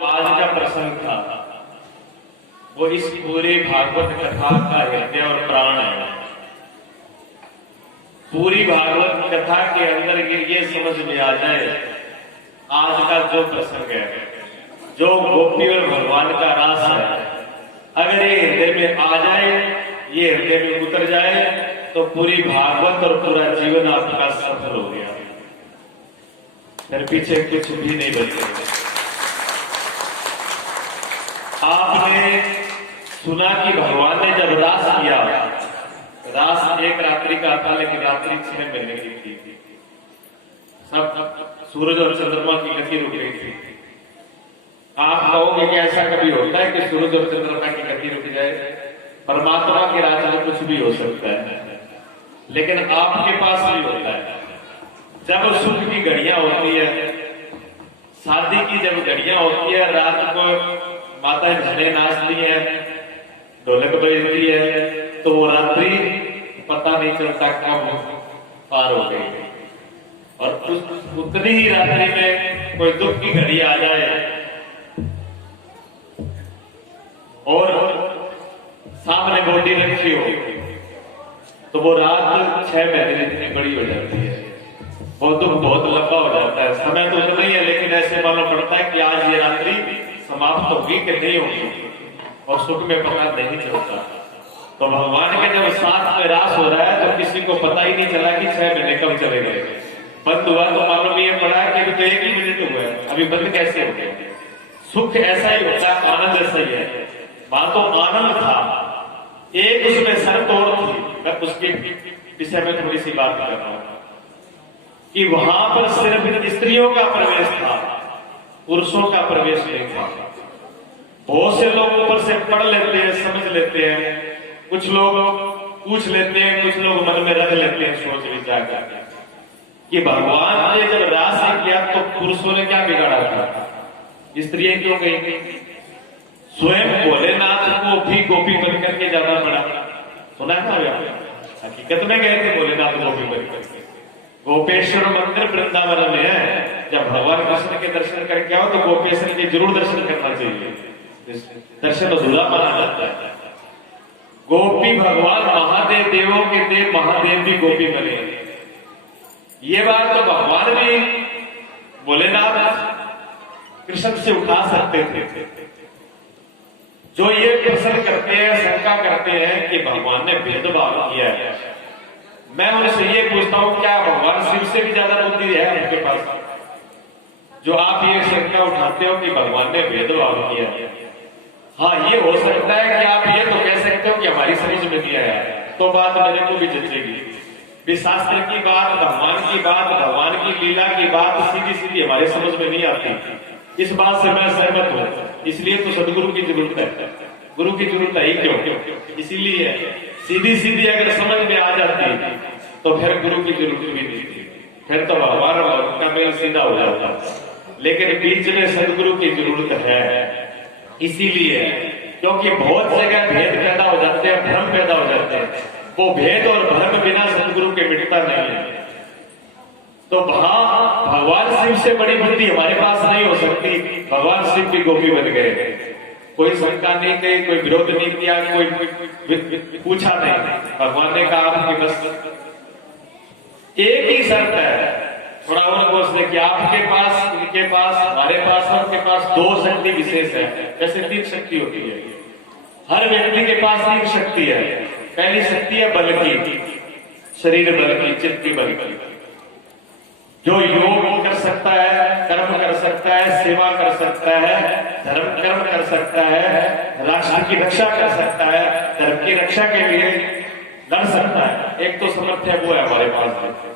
आज का प्रसंग था वो इस पूरी भागवत कथा का हृदय और प्राण है। पूरी भागवत कथा के अंदर ये समझ में आ जाए आज का जो प्रसंग है, जो गोपी और भगवान का रास है, अगर ये हृदय में आ जाए, ये हृदय में उतर जाए, तो पूरी भागवत और पूरा जीवन आपका सफल हो गया। फिर पीछे कुछ भी नहीं बचेगा। आपने सुना कि भगवान ने जब रास किया, रास एक रात्रि का था, लेकिन रात्रि 6 महीने की थी। सब सूरज और चंद्रमा की गति रुक गई थी। आप कहोगे कि ऐसा कभी होता है कि सूरज और चंद्रमा की गति रुक जाए? परमात्मा के राज में कुछ भी हो सकता है, लेकिन आपके पास भी होता है। जब सुख की घड़ियां होती है, शादी की जब घड़ियां होती है, रात को माता घने नाचती है, ढोलक बजती है, तो वो रात्रि पता नहीं चलता कब पार हो गई। और उतनी ही रात्रि में कोई दुख की घड़ी आ जाए और सामने बॉडी रखी हो, तो वो रात 6 महीने जितनी बड़ी हो जाती है। वो दुख बहुत लंबा हो जाता है। समय तो उतना ही है, लेकिन ऐसे मालूम पड़ता है कि आज ये रात्रि समाप्त होगी कि नहीं होगी, और सुख में पता नहीं चलता। तो भगवान के जब साथ में रास हो रहा है, तो किसी को पता ही नहीं चला कि 6 महीने कब चले गए। बंद हुआ तो मालूम ये पड़ा कि अभी तो 1 ही मिनट हुआ है, अभी बंद कैसे हो गया। सुख ऐसा ही होता है, आनंद ऐसा ही है। वहां तो आनंद था, एक उसमें शर्त और थी, मैं उसके विषय में थोड़ी सी बात कर रहा हूं कि वहां पर सिर्फ स्त्रियों का प्रवेश था, पुरुषों का प्रवेश नहीं था। बहुत से लोग ऊपर से पढ़ लेते हैं, समझ लेते हैं, कुछ लोग पूछ लेते हैं, कुछ लोग मन में रख लेते हैं सोच विचार करके कि भगवान ने जब रास किया तो पुरुषों ने क्या बिगाड़ा था, स्त्रियां क्यों गई? स्वयं भोलेनाथ को भी गोपी बन करके जाना पड़ा। सुना है ना? हकीकत में गए थे भोलेनाथ गोपी बन करके। गोपेश्वर मंदिर वृंदावन में है। जब भगवान कृष्ण के दर्शन करके आओ तो गोपेश्वर के जरूर दर्शन करना चाहिए, दर्शन अधूरा माना जाता है। गोपी भगवान महादेव, देवों के देव महादेव भी गोपी बने। ये बात तो भगवान भी भोलेनाथ कृष्ण से उठा सकते थे। जो ये प्रश्न करते हैं, शंका करते हैं कि भगवान ने भेदभाव किया है, मैं उनसे ये पूछता हूं, क्या भगवान शिव से भी ज्यादा बुद्धि है उनके पास? जो आप ये शंका उठाते हो कि भगवान ने भेदभाव किया। हाँ, ये हो सकता है कि आप ये तो कह सकते हो कि हमारी समझ में नहीं आया, तो बात मेरे को भी जचेगी। शास्त्र की बात, भगवान की बात, भगवान की लीला की बात सीधी सीधी हमारे समझ में नहीं आती। इस बात से मैं सहमत हूं। इसलिए तो सदगुरु की जरूरत है। गुरु की जरूरत है ही क्यों? इसीलिए सीधी सीधी अगर समझ में आ जाती तो फिर गुरु की जरूरत भी नहीं थी, फिर तो हमारा का मेल सीधा हो जाता। लेकिन बीच में सदगुरु की जरूरत है, इसीलिए क्योंकि बहुत जगह भेद पैदा हो जाते हैं, भ्रम पैदा हो जाते हैं। वो भेद और भ्रम बिना सदगुरु के मिटता नहीं है। तो वहां भगवान शिव से बड़ी बुद्धि हमारे पास नहीं हो सकती। भगवान शिव भी गोपी बन गए, कोई शंका नहीं की, कोई विरोध नहीं किया, कोई पूछा नहीं। भगवान ने कहा आपके बस एक ही शर्त है, थोड़ा और पूछने कि आपके पास, इनके पास, हमारे पास, उनके पास 2 शक्ति विशेष है। जैसे 3 शक्ति होती है, हर व्यक्ति के पास 3 शक्ति है। पहली शक्ति है बल की, शरीर बल की, चित्त की बल की, जो योग कर सकता है, कर्म कर सकता है, सेवा कर सकता है, धर्म कर्म कर सकता है, राष्ट्र की रक्षा कर सकता है, धर्म की रक्षा के लिए लड़ सकता है। एक तो समर्थ है, वो है हमारे पास।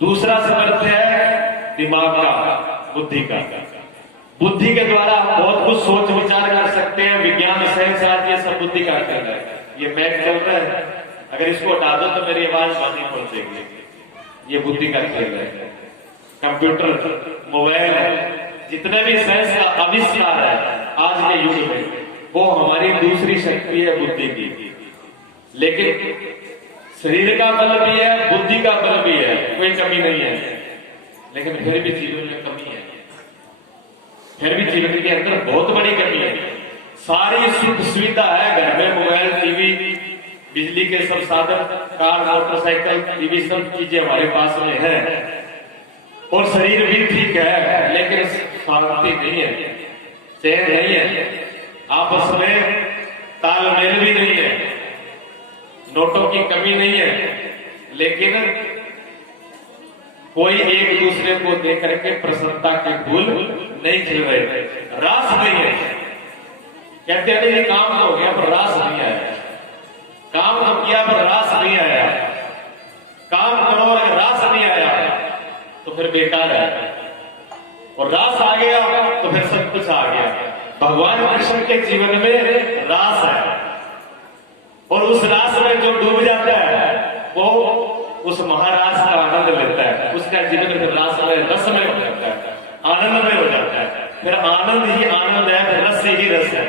दूसरा समर्थ है दिमाग का, बुद्धि का। बुद्धि के द्वारा हम बहुत कुछ सोच विचार कर सकते हैं। विज्ञान, साइंस, आज ये सब बुद्धि का खेल है। ये मैच चल रहा है, अगर इसको हटा दो तो मेरी आवाज नहीं पहुंचेगी। ये बुद्धि का खेल है। कंप्यूटर, मोबाइल, जितने भी साइंस का आविष्कार है आज के युग में, वो हमारी दूसरी शक्ति है, बुद्धि की। लेकिन शरीर का बल भी है, बुद्धि का बल भी है, कोई कमी नहीं है, लेकिन फिर भी जीवन में कमी है। फिर भी जीवन के अंदर बहुत बड़ी कमी है। सारी सुख सुविधा है, घर में मोबाइल, टीवी, बिजली के सब साधन, कार, मोटरसाइकिल, टीवी, सब चीजें हमारे पास में है और शरीर भी ठीक है, लेकिन शांति नहीं है, चैन नहीं है, आपस में तालमेल भी नहीं है, नोटों की कमी नहीं है, लेकिन कोई एक दूसरे को देख करके प्रसन्नता के फूल नहीं खिल रहे, रास नहीं है। कहते हैं ये काम तो हो गया पर रास नहीं आया, काम तो किया पर रास नहीं आया, काम करो अगर रास नहीं आया तो फिर बेकार है, और रास आ गया तो फिर सब कुछ आ गया। भगवान कृष्ण के जीवन में रास है, और उस रास में जो डूब जाता है वो उस महारास का आनंद लेता है, उसका जीवन फिर रास में, रस में हो जाता है, आनंद में हो जाता है, फिर आनंद ही आनंद है, फिर रस ही रस है।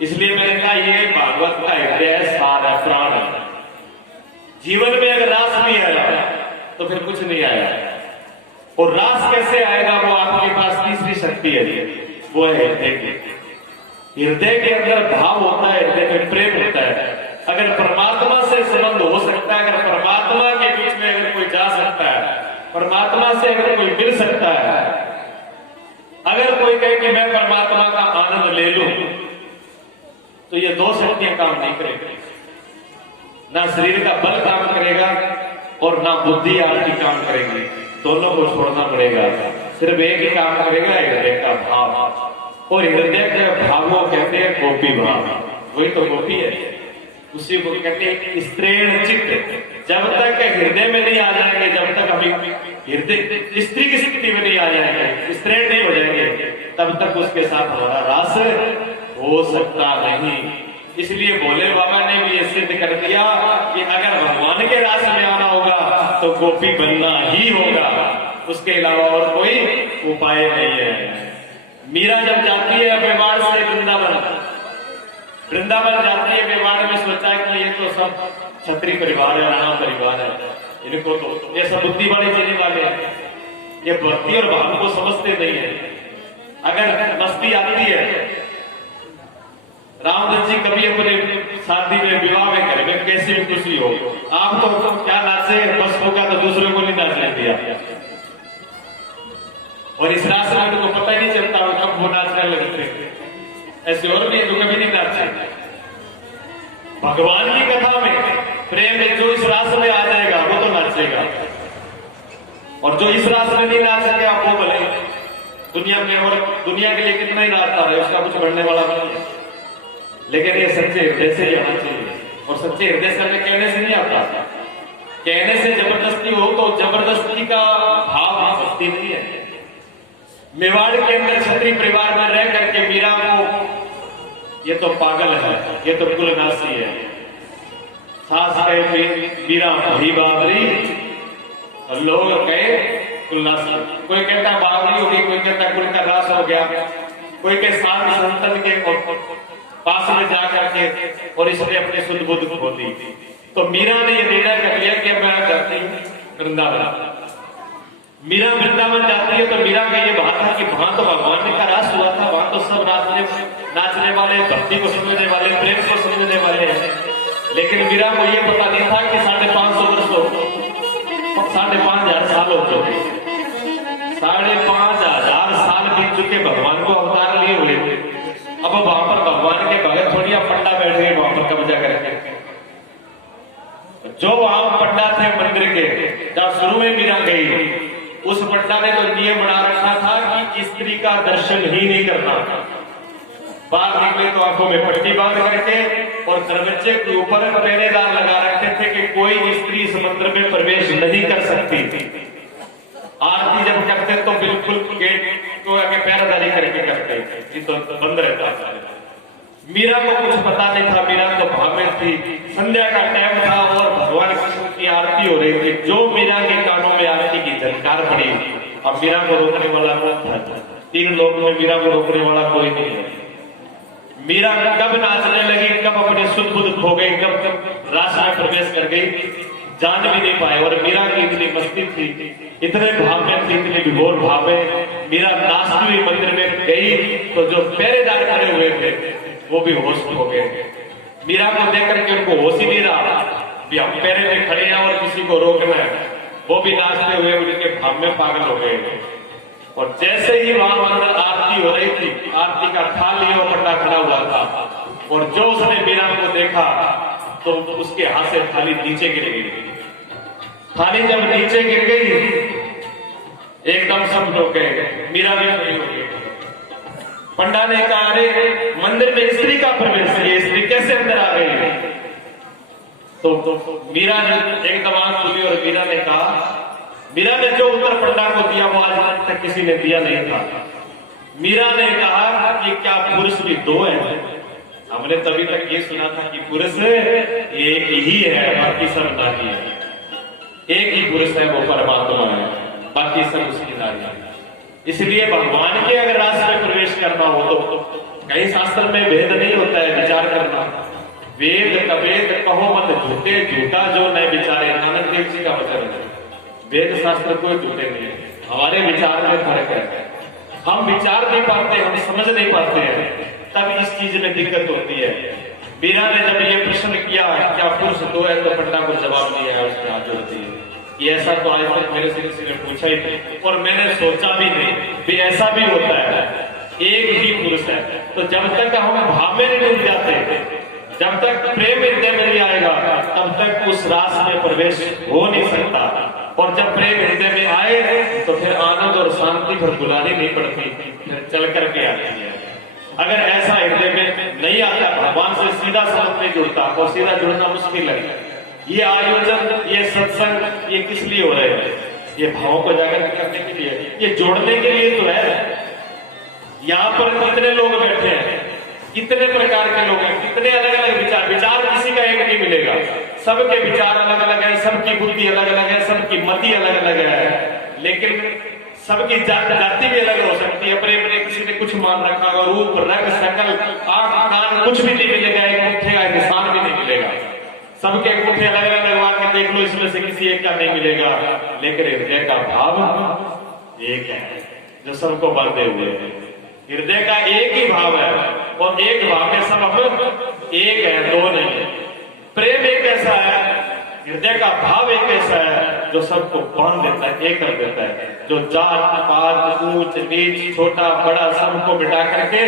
इसलिए मैंने कहा ये भागवत का हृदय सार है, प्राण है। जीवन में अगर रास नहीं आया तो फिर कुछ नहीं आया, और रास कैसे आएगा? वो आपके पास तीसरी शक्ति है, वो है हृदय की। हृदय के अंदर भाव होता है, हृदय में प्रेम होता है। अगर परमात्मा से संबंध हो सकता है, अगर परमात्मा के बीच में अगर कोई जा सकता है, परमात्मा से अगर कोई मिल सकता है, अगर कोई कहे कि मैं परमात्मा का आनंद ले लूं, तो ये दो शक्तियां काम नहीं करेगी। ना शरीर का बल काम करेगा और ना बुद्धि आपकी काम करेगी, दोनों को छोड़ना पड़ेगा। सिर्फ एक ही काम करेगा, हृदय का भाव। और हृदय के भाव को कहते हैं गोपी भाव, वही तो गोपी है, उसी को कहते हैं स्त्रीण चित्त। जब तक हृदय में नहीं आ जाएंगे, जब तक अभी हृदय स्त्री की स्थिति में नहीं आ जाएंगे, स्त्रीण नहीं हो जाएंगे, तब तक उसके साथ हमारा रास हो सकता नहीं। इसलिए भोले बाबा ने भी ये सिद्ध कर दिया कि अगर भगवान के रास में आना होगा तो गोपी बनना ही होगा, उसके अलावा और कोई उपाय नहीं है। मीरा जब जाती है मेवाड़ से वृंदावन जाती है, मेवाड़ में सोचा कि ये तो सब क्षत्रिय परिवार है, राणा परिवार है, इनको तो ये सब बुद्धि वाले चलने वाले हैं, ये भक्ति और भाव को समझते नहीं है। अगर मस्ती आती है, रामचंद्र जी कभी अपने शादी में, विवाह में, घर में कैसी भी खुशी हो, आप तो क्या नाचे, बस होगा तो दूसरे को नहीं नाचने दिया, और इस रास्ते में उनको पता ही नहीं चलता कब वो नाचने लगते, ऐसे और भी तो कभी नहीं नाचे। भगवान की कथा में प्रेम है, जो इस रास में आ जाएगा वो तो नाचेगा, और जो इस रास में नहीं नाच सके वो भले दुनिया में, और दुनिया के लिए कितना ही नाचता है, उसका कुछ बढ़ने वाला नहीं है। लेकिन ये सच्चे हृदय से ही आना चाहिए, और सच्चे हृदय से हमें कहने से नहीं आता, कहने से जबरदस्ती हो तो जबरदस्ती का भाव भक्ति नहीं है। मेवाड़ के अंदर क्षत्रिय परिवार में रह करके मीरा को, ये तो पागल है, ये तो कुलनाशी है, सास कहे मीरा भरी बाबरी, और लोग कहे कुलनाशी। कोई कहता बाबरी होगी, कोई कहता कुल का नाश हो गया, कोई कहे सात संतन के पास में जाकर के, और इसने अपनी शुद्ध बुद्ध खो दी। तो मीरा ने यह निर्णय कर लिया कि मैं जाती हूँ वृंदावन। मीरा वृंदावन जाती है तो मीरा का ये बात था कि वहां तो भगवान का रास हुआ था, वहां तो सब नाचने वाले, भक्ति को समझने वाले, प्रेम को समझने वाले हैं। लेकिन मीरा को ये पता नहीं था कि 550 वर्ष हो, 5,500 साल हो चुके, 5,500 साल बीत चुके, भगवान को अवतार लिए हुए। अब वहां पर भगवान के भगत थोड़ी पंडा बैठ गए वहां पर कब्जा करके। जो वहां पंडा थे मंदिर के, जहां शुरू में मीरा गई, उस पंडा ने तो नियम बना रखा था कि स्त्री का दर्शन ही नहीं करना। बाहर निकले तो आंखों में पट्टी बांध करके, और दरवाजे के ऊपर पहरेदार लगा रखे थे कि कोई स्त्री इस मंदिर में प्रवेश नहीं कर सकती। आरती जब करते तो बिल्कुल गेट को आगे पहरेदारी करके करते, तो बंद रहता था। मीरा को कुछ पता नहीं था, मीरा तो भाव में थी, संध्या का टाइम था और भगवान कृष्ण की आरती हो रही थी। जो मीरा के कानों में आरती की झनकार पड़ी, अब मीरा को रोकने वाला कौन था? 3 लोग में मीरा को रोकने वाला कोई नहीं है। मीरा कब नाचने लगी, कब अपने शुद्ध बुद्ध खो गई, कब रास में प्रवेश कर गई, जान भी नहीं पाए। और मीरा की इतनी मस्ती थी, इतने भाव में थी, इतनी विभोर भाव में मीरा नाचती हुई मंदिर में गई तो जो पहरेदार खड़े हुए थे वो भी होश हो गए। मीरा को देख करके उनको होश ही नहीं रहा कि हम पहरे में खड़े हैं और किसी को रोकना है। वो भी नाचते हुए उनके भाव में पागल हो गए। और जैसे ही वहां अंदर आरती हो रही थी, आरती का थाल लिए वो पंडा खड़ा हुआ था और जो उसने मीरा को देखा तो उसके हाथ से थाली नीचे गिर गई। थाली जब नीचे गिर गई एकदम सब लोग गए, मीरा भी खड़ी हो गई। पंडा ने कहा, अरे मंदिर में स्त्री का प्रवेश है, ये स्त्री कैसे अंदर आ गई? तो मीरा ने एकदम आंख खुली और मीरा ने कहा, मीरा ने जो उत्तर पंडा को दिया वो आज तक किसी ने दिया नहीं था। मीरा ने कहा कि क्या पुरुष भी दो है? हमने तभी तक ये सुना था कि पुरुष एक ही है, बाकी सब नारी है। एक ही पुरुष है, वो परमात्मा है, बाकी सब उसकी नारी है। इसलिए भगवान के अगर रास्ते में प्रवेश करना हो तो कई शास्त्र में भेद नहीं होता है, विचार करना। वेद कवेद कहो मत झूठे, झूठा जो नहीं विचारे, नानक देव जी का वचन है। वेद शास्त्र कोई झूठे नहीं है, हमारे विचार में फर्क है। हम विचार नहीं पाते, हम समझ नहीं पाते हैं, तब इस चीज में दिक्कत होती है। मीरा ने जब ये प्रश्न किया क्या पुरुष दो है तो पंडा को जवाब दिया है, उसके हाथ जोड़ती है कि ऐसा तो आज तक मेरे से किसी ने पूछा ही नहीं और मैंने सोचा भी नहीं भी ऐसा भी होता है, एक ही पुरुष है। तो जब तक हम भाव में नहीं डूब जाते, जब तक प्रेम हृदय में नहीं आएगा, तब तक उस रास में प्रवेश हो नहीं सकता। और जब प्रेम हृदय में आए तो फिर आनंद और शांति फिर बुलानी नहीं पड़ती, फिर चल करके आती है। अगर ऐसा हृदय में नहीं आता, भगवान से सीधा संबंध नहीं जुड़ता और सीधा जुड़ना मुश्किल है। ये आयोजन, ये सत्संग, ये किस लिए हो रहे हैं? ये भावों को जागृत करने के लिए, ये जोड़ने के लिए तो है। यहाँ पर कितने लोग बैठे हैं, कितने प्रकार के लोग हैं, कितने अलग अलग विचार, विचार किसी का एक नहीं मिलेगा। सबके विचार अलग अलग है, सबकी बुद्धि अलग अलग है, सबकी मति अलग अलग है, लेकिन सबकी जाति भी अलग हो सकती है। अपने अपने किसी ने कुछ मान रखा होगा, रूप रंग शकल आंख कान कुछ भी नहीं मिलेगा, एक अंगूठे का निशान भी नहीं मिलेगा। सबके अंगूठे अलग अलग लगवा के देख लो, इसमें से किसी एक का नहीं मिलेगा, लेकिन हृदय का भाव एक है जो सबको बांधे हुए है। हृदय का एक ही भाव है और एक भाव में सब हम एक है, दो नहीं। प्रेम एक ऐसा है, हृदय का भाव एक ऐसा है जो सबको बांध देता है, एक कर देता है, जो जात पात ऊंच नीच छोटा बड़ा सबको मिटा करके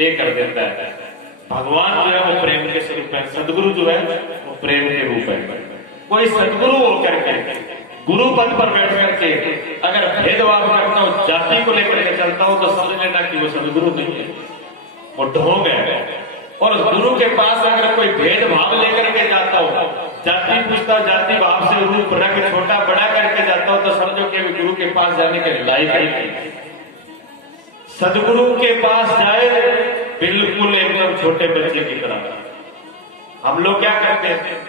एक कर देता है। भगवान जो है वो प्रेम के स्वरूप है, सदगुरु जो है वो प्रेम के रूप है। कोई सदगुरु होकर के गुरु पद पर बैठ करके अगर भेदभाव करता हो, जाति को लेकर के चलता हो, तो समझ लेना कि वो सदगुरु नहीं है, वो ढोंग है। और गुरु के पास अगर कोई भेदभाव लेकर के जाता हो, जाति पूछता, जाति भाव से रूप रंग छोटा बड़ा करके जाता हो, तो समझो कि गुरु के पास जाने के लायक ही नहीं। सदगुरु के पास जाए बिल्कुल एकदम छोटे बच्चे की तरह। हम लोग क्या करते हैं,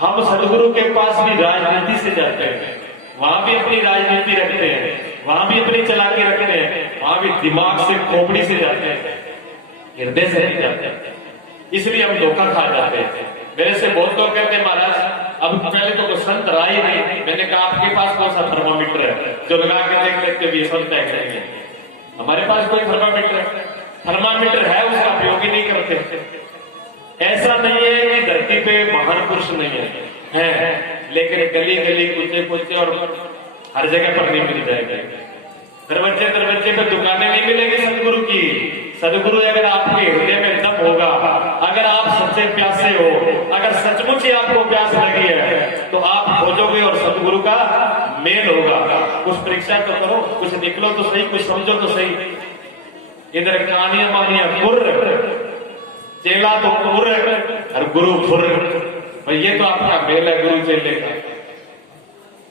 हम सदगुरु के पास भी राजनीति से जाते हैं, वहां भी अपनी राजनीति रखते हैं, वहां भी अपनी चालाकी रखते हैं, वहां भी दिमाग से खोपड़ी से जाते हैं, हृदय से नहीं जाते हैं। इसलिए हम धोखा खा जाते हैं। मेरे से बहुत लोग कहते हैं महाराज अब पहले तो कोई संत रहा ही नहीं। मैंने कहा आपके पास कौन सा थर्मामीटर है जो लगा के देख लेते भी संत है करेंगे? हमारे पास कोई थर्मामीटर है? थर्मामीटर है, उसका उपयोग ही नहीं करते। ऐसा नहीं है कि धरती पे महान पुरुष नहीं है, लेकिन गली गली कुचे कुचे और हर जगह पर नहीं मिल जाएगा। दरवाजे दरवाजे पे दुकानें नहीं मिलेगी सदगुरु की। सदगुरु अगर आपके हृदय में दम होगा, अगर आप सच्चे प्यासे हो, अगर सचमुच ही आपको प्यास लगी है तो आप खोजोगे और सदगुरु का मेल होगा। कुछ परीक्षा तो करो, कुछ निकलो तो सही, कुछ समझो तो सही। इधर कहानियां मानिया गुर्र, चेला तो गुर्र और गुरु फुर्र। भाई ये तो आपका मेल है गुरु चेले का।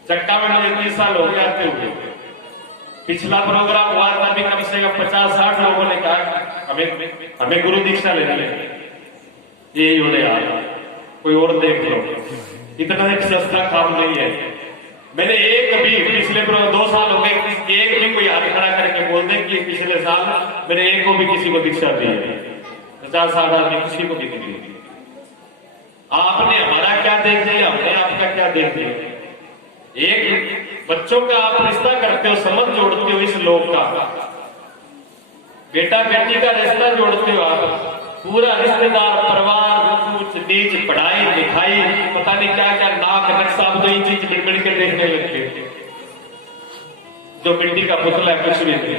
चक्का में मुझे 30 साल हो गए आते हुए। पिछला प्रोग्राम हुआ था भी कम से कम 50-60 लोगों ने कहा हमें गुरु दीक्षा लेने लगे। ये होने आ कोई और देख लो, इतना एक सस्ता काम नहीं है। मैंने एक भी पिछले 2 साल हो गए, एक भी कोई हाथ खड़ा करके बोल दे कि पिछले साल मैंने एक को भी किसी को दीक्षा दी है। 50-60 आदमी किसी को भी नहीं दी। आपने हमारा क्या देख लिया, हमने आपका क्या देख लिया? एक बच्चों का आप रिश्ता करते हो, संबंध जोड़ते हो इस लोक का, बेटा बेटी का रिश्ता जोड़ते हो आप, पूरा रिश्तेदार परिवार ऊंच नीच पढ़ाई लिखाई पता नहीं क्या क्या नाक नक्शा आप तो ये चीज मिल के देखने लगते हो, जो मिट्टी का पुतला है कुछ भी नहीं,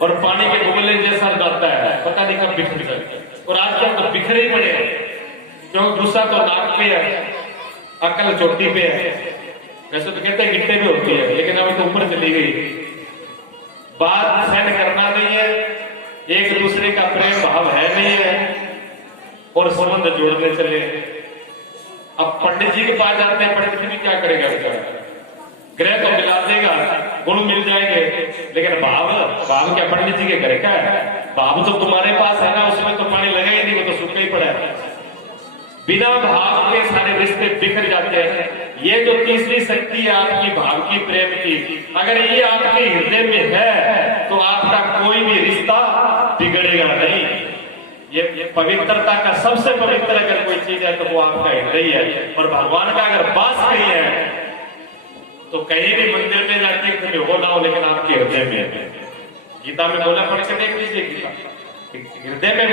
और पानी के बुलबुले जैसा जाता है पता नहीं कब बिखर जाता है। और आजकल तो बिखरे ही पड़े हैं, क्यों? गुस्सा तो नाक पे है, अकल चोटी पे है, वैसे तो कहते हैं गिट्टे पे होती है, लेकिन अभी तो ऊपर चली गई। बात सहन करना नहीं है, एक दूसरे का प्रेम भाव है नहीं है, और संबंध जोड़ने चले। अब पंडित जी के पास जाते हैं, पंडित जी भी क्या करेगा बेचारा, ग्रह तो मिला देगा, गुण मिल जाएंगे, लेकिन भाव क्या पंडित जी के घर का है? भाव तो तुम्हारे पास है ना, उसमें तो पानी लगा ही नहीं, वो तो सूखा ही पड़ा है। बिना भाव के सारे रिश्ते बिखर जाते हैं। ये जो तीसरी शक्ति है आपकी भाव की, प्रेम की, अगर ये आपके हृदय में है तो आपका कोई भी रिश्ता बिगड़ेगा नहीं। ये पवित्रता का सबसे पवित्र अगर कोई चीज है तो वो आपका हृदय है, और भगवान का अगर वास कहीं है तो कहीं भी मंदिर में जाके तुम्हें हो ना हो, लेकिन आपके हृदय में है। गीता में बोला, पढ़ के देख लीजिए गीता, हृदय में